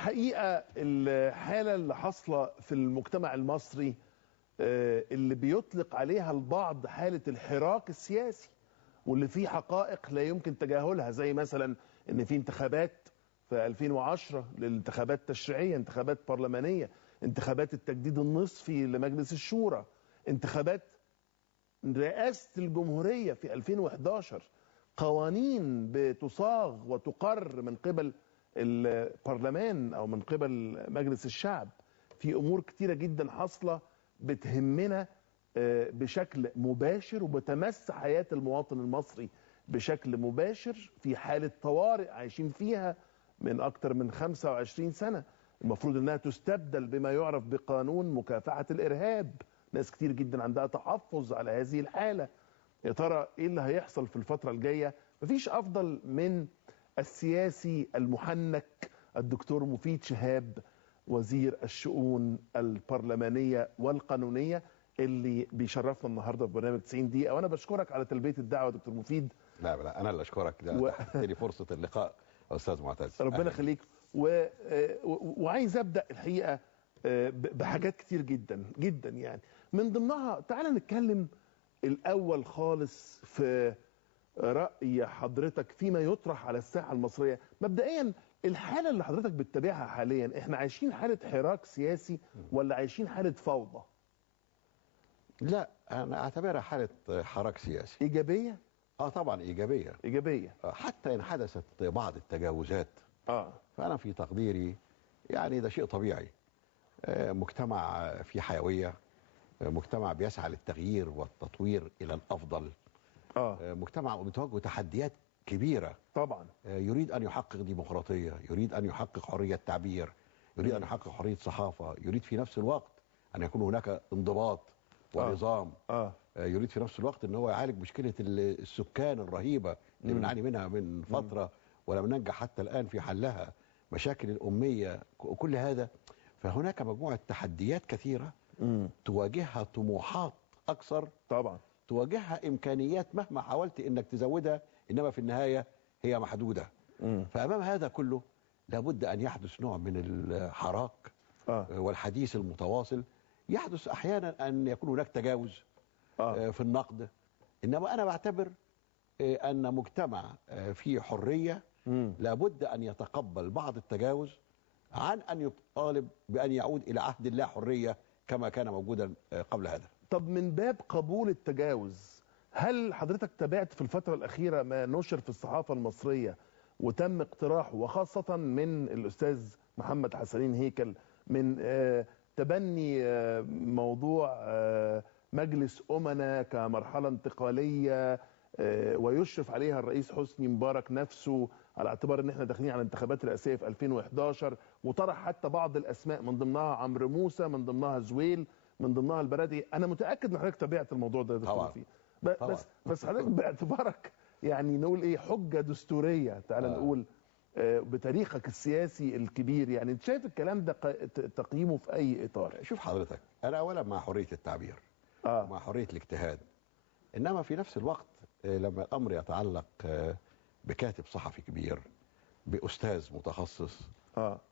الحقيقة الحالة اللي حاصلة في المجتمع المصري اللي بيطلق عليها البعض حالة الحراك السياسي، واللي فيه حقائق لا يمكن تجاهلها، زي مثلا ان في انتخابات في 2010 للانتخابات التشريعية، انتخابات برلمانية، انتخابات التجديد النصفي لمجلس الشورى، انتخابات رئاسة الجمهورية في 2011، قوانين بتصاغ وتقر من قبل البرلمان او من قبل مجلس الشعب. في امور كتيرة جدا حاصلة بتهمنا بشكل مباشر وبتمس حياة المواطن المصري بشكل مباشر، في حالة طوارئ عايشين فيها من اكتر من 25 سنة، المفروض انها تستبدل بما يعرف بقانون مكافحة الارهاب. ناس كتير جدا عندها تحفظ على هذه الحالة. يا ترى ايه اللي هيحصل في الفترة الجاية؟ مفيش افضل من السياسي المحنك الدكتور مفيد شهاب، وزير الشؤون البرلمانية والقانونية، اللي بيشرفنا النهارده في برنامج 90 دقيقة. وانا بشكرك على تلبية الدعوة دكتور مفيد. لا انا اللي اشكرك، ده لي فرصة اللقاء استاذ معتز. ربنا يخليك. وعايز ابدا الحقيقة بحاجات كتير جدا جدا، يعني من ضمنها تعال نتكلم الاول خالص في رأي حضرتك فيما يطرح على الساحة المصرية. مبدئيا الحالة اللي حضرتك بتتابعها حاليا، احنا عايشين حالة حراك سياسي ولا عايشين حالة فوضى؟ لا انا اعتبرها حالة حراك سياسي. ايجابية؟ طبعا ايجابية. حتى ان حدثت بعض التجاوزات فانا في تقديري يعني ده شيء طبيعي. مجتمع فيه حيوية، مجتمع بيسعى للتغيير والتطوير الى الافضل، مجتمع بتواجهه تحديات كبيرة طبعا، يريد ان يحقق ديمقراطية، يريد ان يحقق حرية تعبير، يريد ان يحقق حرية صحافة، يريد في نفس الوقت ان يكون هناك انضباط ونظام، يريد في نفس الوقت ان هو يعالج مشكلة السكان الرهيبة اللي بنعاني منها من فترة ولم ننجح حتى الان في حلها، مشاكل الامية، كل هذا. فهناك مجموعة تحديات كثيرة تواجهها طموحات اكثر، طبعا تواجهها امكانيات مهما حاولت انك تزودها انما في النهاية هي محدودة. فامام هذا كله لابد ان يحدث نوع من الحراك والحديث المتواصل. يحدث احيانا ان يكون هناك تجاوز في النقد، انما انا بعتبر ان مجتمع فيه حرية لابد ان يتقبل بعض التجاوز عن ان يطالب بان يعود الى عهد اللا حرية كما كان موجودا قبل هذا. طب من باب قبول التجاوز، هل حضرتك تابعت في الفترة الأخيرة ما نشر في الصحافة المصرية وتم اقتراحه، وخاصة من الأستاذ محمد حسنين هيكل، من تبني موضوع مجلس أمنا كمرحلة انتقالية ويشرف عليها الرئيس حسني مبارك نفسه، على اعتبار ان احنا داخلين على انتخابات رئاسية في 2011، وطرح حتى بعض الأسماء من ضمنها عمرو موسى، من ضمنها زويل، من ضمنها البرادعي. انا متاكد ان حضرتك تابعت الموضوع ده يا دكتور فيه. بس حضرتك باعتبارك يعني نقول ايه حجه دستوريه، تعال نقول بتاريخك السياسي الكبير، يعني انت شايف الكلام ده تقييمه في اي اطار؟ شوف حضرتك، انا اولا مع حريه التعبير مع حريه الاجتهاد، انما في نفس الوقت لما الامر يتعلق بكاتب صحفي كبير، باستاذ متخصص،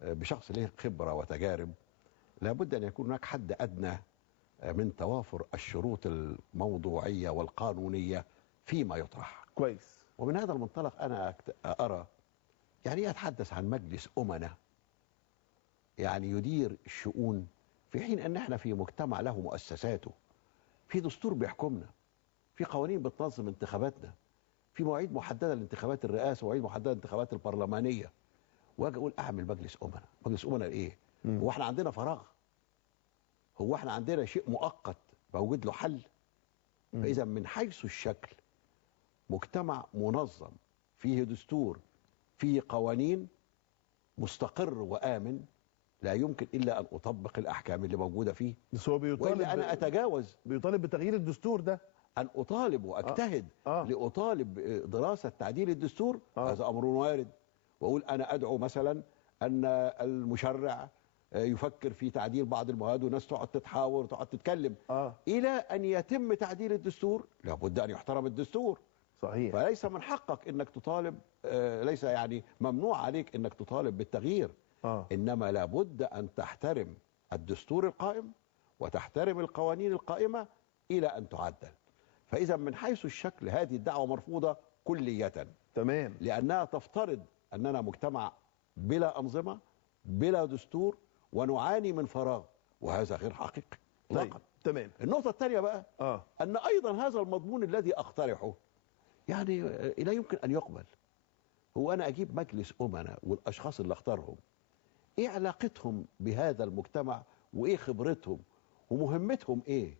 بشخص له خبره وتجارب، لابد ان يكون هناك حد ادنى من توافر الشروط الموضوعية والقانونية فيما يطرح. كويس. ومن هذا المنطلق أنا أرى يعني يتحدث عن مجلس أمنا يعني يدير الشؤون، في حين أن احنا في مجتمع له مؤسساته، في دستور بيحكمنا، في قوانين بتنظم انتخاباتنا، في مواعيد محددة لانتخابات الرئاسة ومواعيد محددة للانتخابات البرلمانية، واجي أقول أعمل مجلس أمنا. مجلس أمنا إيه؟ هو احنا عندنا فراغ؟ هو احنا عندنا شيء مؤقت بوجد له حل؟ فاذا من حيث الشكل مجتمع منظم فيه دستور فيه قوانين مستقر وآمن، لا يمكن الا ان اطبق الاحكام اللي موجوده فيه. بس هو بيطالب والا انا اتجاوز، بيطالب بتغيير الدستور ده، ان اطالب واجتهد لاطالب دراسه تعديل الدستور. هذا امر وارد، واقول انا ادعو مثلا ان المشرع يفكر في تعديل بعض المواد، وناس تقعد تتحاور وتقعد تتكلم الى ان يتم تعديل الدستور. لابد ان يحترم الدستور. صحيح. فليس من حقك انك تطالب، ليس يعني ممنوع عليك انك تطالب بالتغيير، إنما لابد أن تحترم الدستور القائم وتحترم القوانين القائمة إلى أن تعدل. فإذا من حيث الشكل هذه الدعوة مرفوضة كلية. تمام. لأنها تفترض أننا مجتمع بلا أنظمة بلا دستور ونعاني من فراغ، وهذا غير حقيقي. طيب. تمام. النقطة الثانية بقى أن أيضا هذا المضمون الذي أقترحه يعني لا يمكن أن يقبل. هو أنا أجيب مجلس أمنا والأشخاص اللي اختارهم إيه علاقتهم بهذا المجتمع وإيه خبرتهم ومهمتهم إيه؟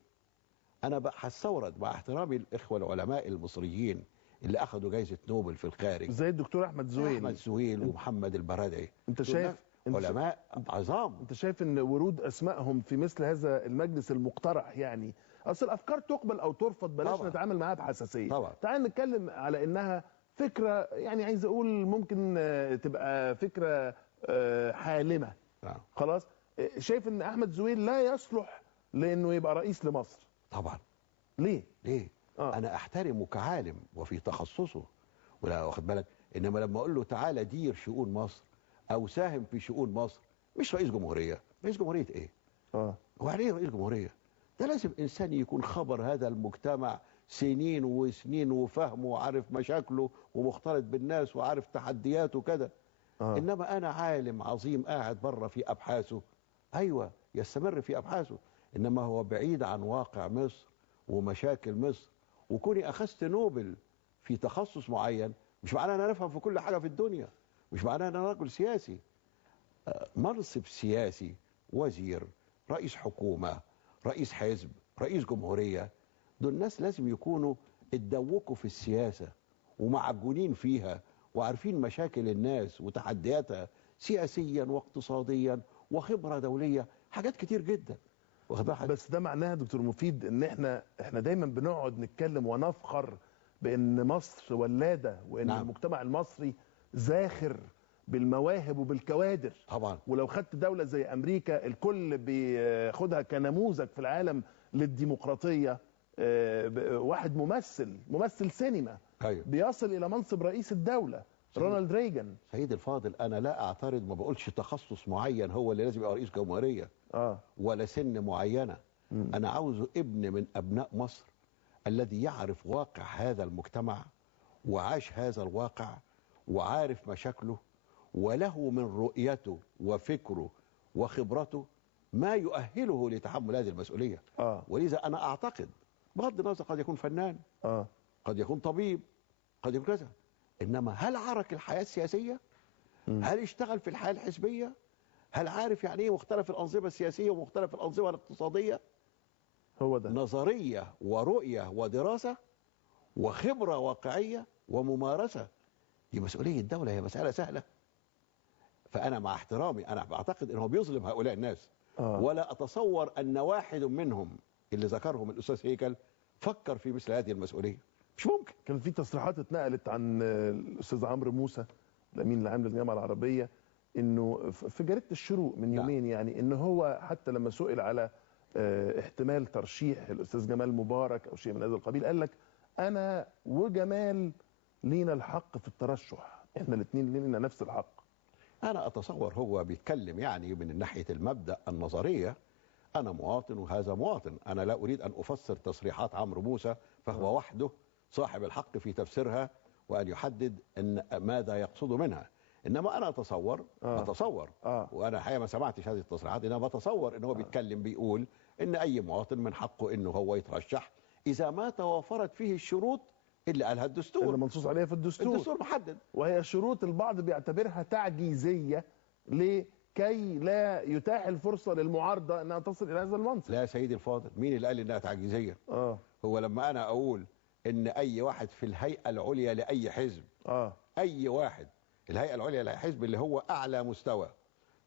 أنا هستورد مع احترامي الإخوة العلماء المصريين اللي أخذوا جائزة نوبل في الخارج زي الدكتور أحمد زويل ومحمد البرادعي. أنت شايف علماء عظام. أنت شايف أن ورود أسمائهم في مثل هذا المجلس المقترح يعني أصل الأفكار تقبل أو ترفض، بلاش طبعا. نتعامل معها بحساسية. طبعا. تعال نتكلم على إنها فكرة يعني عايز أقول ممكن تبقى فكرة حالمة. خلاص. شايف أن أحمد زويل لا يصلح لأنه يبقى رئيس لمصر. طبعا. ليه؟ أنا أحترمه كعالم وفي تخصصه ولا واخد بالك، إنما لما أقول له تعالى دير شؤون مصر أو ساهم في شؤون مصر، مش رئيس جمهورية. رئيس جمهورية إيه؟ هو يعني إيه رئيس جمهورية؟ ده لازم إنسان يكون خبر هذا المجتمع سنين وسنين وفهمه وعارف مشاكله ومختلط بالناس وعارف تحدياته كده. إنما أنا عالم عظيم قاعد بره في أبحاثه، أيوة يستمر في أبحاثه، إنما هو بعيد عن واقع مصر ومشاكل مصر. وكوني أخذت نوبل في تخصص معين مش معناه أن أنا أفهم في كل حاجة في الدنيا، مش معناه أن أنا رجل سياسي. منصب سياسي، وزير، رئيس حكومة، رئيس حزب، رئيس جمهورية، دول الناس لازم يكونوا اتدوقوا في السياسة ومعجونين فيها وعارفين مشاكل الناس وتحدياتها سياسيا واقتصاديا وخبرة دولية، حاجات كتير جدا. بس ده معناها دكتور مفيد ان احنا دايما بنقعد نتكلم ونفخر بان مصر ولادة وان المجتمع المصري زاخر بالمواهب وبالكوادر طبعا. ولو خدت دولة زي امريكا الكل بياخدها كنموذج في العالم للديمقراطية، واحد ممثل سينما بيصل الى منصب رئيس الدولة، رونالد ريجن. سيد الفاضل انا لا اعترض، ما بقولش تخصص معين هو اللي لازم يبقى رئيس جمهورية ولا سن معينة. انا عاوزه ابن من ابناء مصر الذي يعرف واقع هذا المجتمع وعاش هذا الواقع وعارف مشاكله وله من رؤيته وفكره وخبرته ما يؤهله لتحمل هذه المسؤولية. ولذا انا اعتقد بغض النظر قد يكون فنان، قد يكون طبيب، قد يكون كذا، انما هل عرك الحياة السياسية؟ هل اشتغل في الحياة الحزبية؟ هل عارف يعني ايه مختلف الأنظمة السياسية ومختلف الأنظمة الاقتصادية؟ هو ده نظرية ورؤية ودراسة وخبرة واقعية وممارسة. دي مسؤولية الدولة، هي مسألة سهلة. فأنا مع احترامي أنا بعتقد أنه بيظلم هؤلاء الناس. ولا أتصور أن واحد منهم اللي ذكرهم الأستاذ هيكل فكر في مثل هذه المسؤولية، مش ممكن. كان في تصريحات اتنقلت عن الأستاذ عمرو موسى الأمين العام للجامعة العربية انه في جريدة الشروق من يومين يعني ان هو حتى لما سئل على احتمال ترشيح الأستاذ جمال مبارك او شيء من هذا القبيل قال لك انا وجمال لينا الحق في الترشح، احنا الاثنين لينا نفس الحق. انا اتصور هو بيتكلم يعني من ناحية المبدأ النظرية. انا مواطن وهذا مواطن، انا لا اريد ان افسر تصريحات عمرو موسى، فهو وحده صاحب الحق في تفسيرها وان يحدد ان ماذا يقصد منها. انما انا اتصور وانا الحقيقه ما سمعتش هذه التصريحات، انما بتصور ان هو بيتكلم بيقول ان اي مواطن من حقه انه هو يترشح اذا ما توافرت فيه الشروط اللي قالها الدستور، اللي منصوص عليها في الدستور محدد، وهي شروط البعض بيعتبرها تعجيزيه لكي لا يتاح الفرصه للمعارضه انها تصل الى هذا المنصب. لا يا سيدي الفاضل، مين اللي قال انها تعجيزيه؟ هو لما انا اقول ان اي واحد في الهيئه العليا لاي حزب، اي واحد الهيئة العليا للحزب اللي هو أعلى مستوى،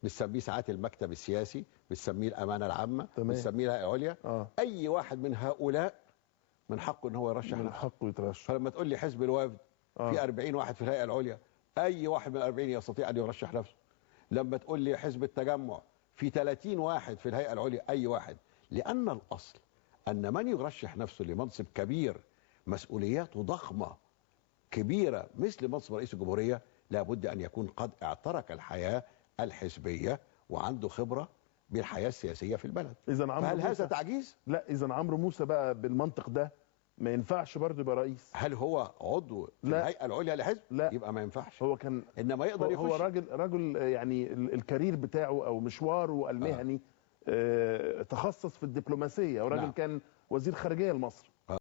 بنسميه ساعات المكتب السياسي، بنسميه الأمانة العامة، بنسميه الهيئة العليا. أي واحد من هؤلاء من حقه إن هو يرشح، من حقه يترشح. فلما تقول لي حزب الوفد في 40 واحد في الهيئة العليا، أي واحد من 40 يستطيع أن يرشح نفسه. لما تقول لي حزب التجمع في 30 واحد في الهيئة العليا، أي واحد. لأن الأصل أن من يرشح نفسه لمنصب كبير مسؤولياته ضخمة كبيرة مثل منصب رئيس الجمهورية لابد أن يكون قد اعترك الحياة الحزبيه وعنده خبره بالحياه السياسيه في البلد. اذا هل هذا تعجيز؟ لا، اذا عمرو موسى بقى بالمنطق ده ما ينفعش برضه يبقى رئيس. هل هو عضو في الهيئه العليا للحزب؟ لا، يبقى ما ينفعش. هو كان انما يقدر يخش. هو راجل يعني الكارير بتاعه او مشواره المهني تخصص في الدبلوماسيه، وراجل كان وزير خارجيه لمصر.